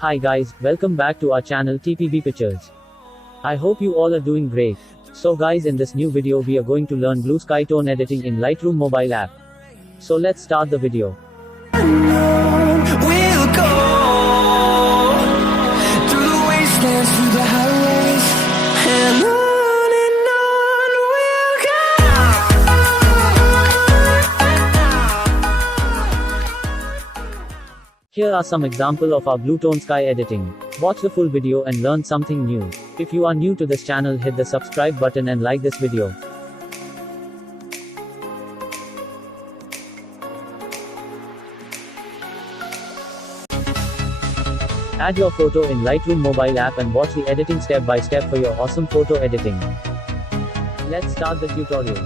Hi guys, welcome back to our channel TPB Pictures. I hope you all are doing great. So guys, in this new video we are going to learn blue sky tone editing in Lightroom mobile app. So let's start the video. We'll go through the wastelands, through the highways, and on we'll go. Here are some examples of our blue tone sky editing. Watch the full video and learn something new. If you are new to this channel, hit the subscribe button and like this video. Add your photo in Lightroom mobile app and watch the editing step by step for your awesome photo editing. Let's start the tutorial.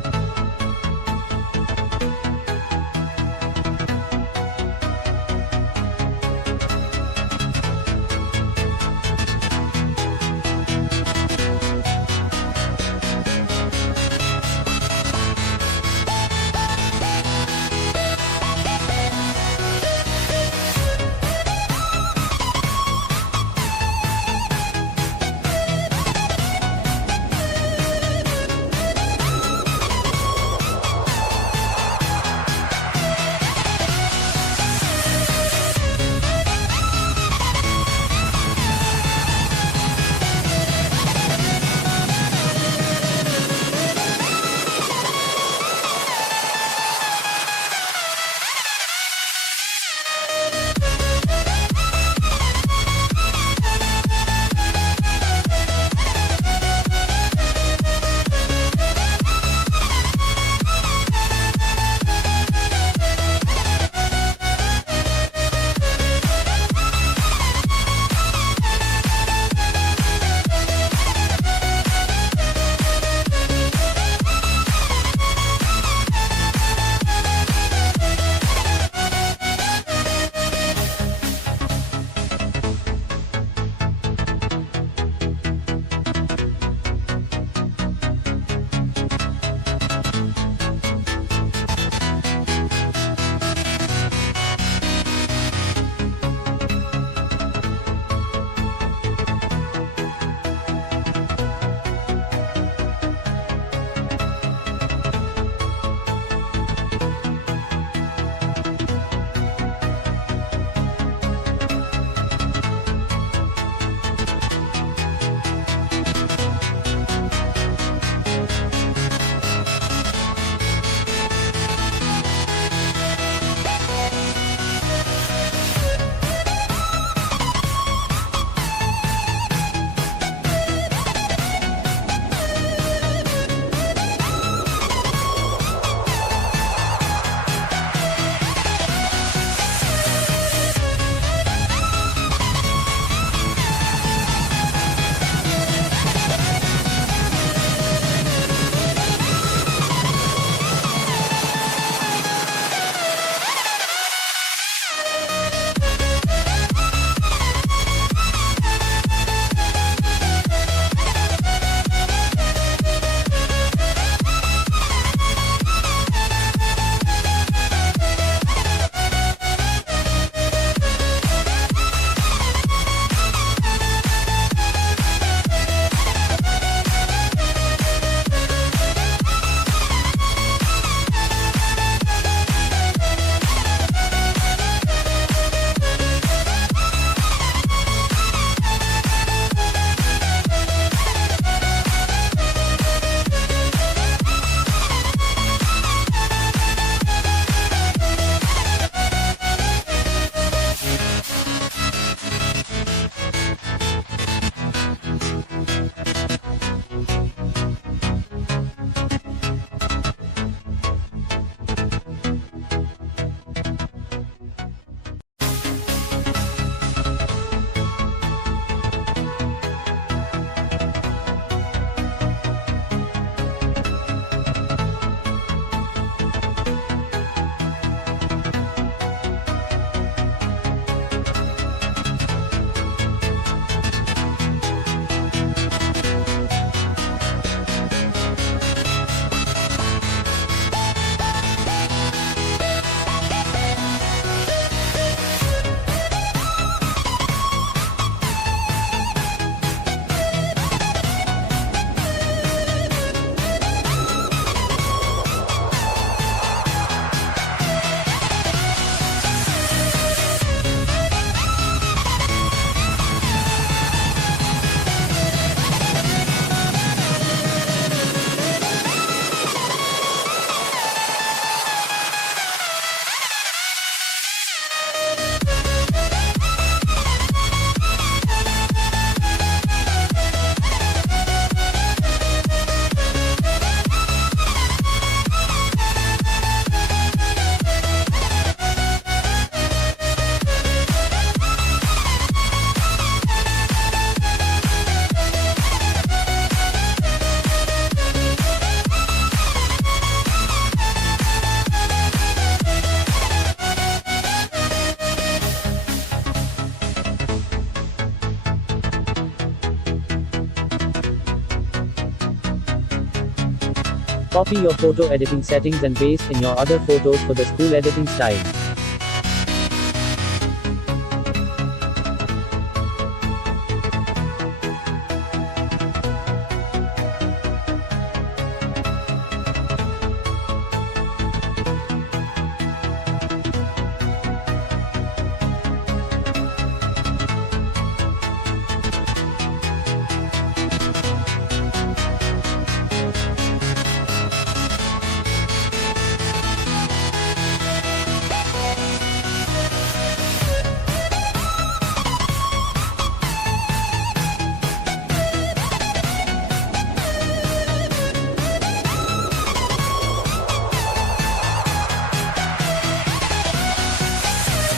Copy your photo editing settings and paste in your other photos for the school editing style.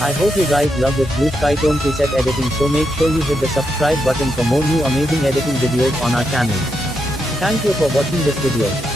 I hope you guys love this blue sky tone preset editing, so make sure you hit the subscribe button for more new amazing editing videos on our channel. Thank you for watching this video.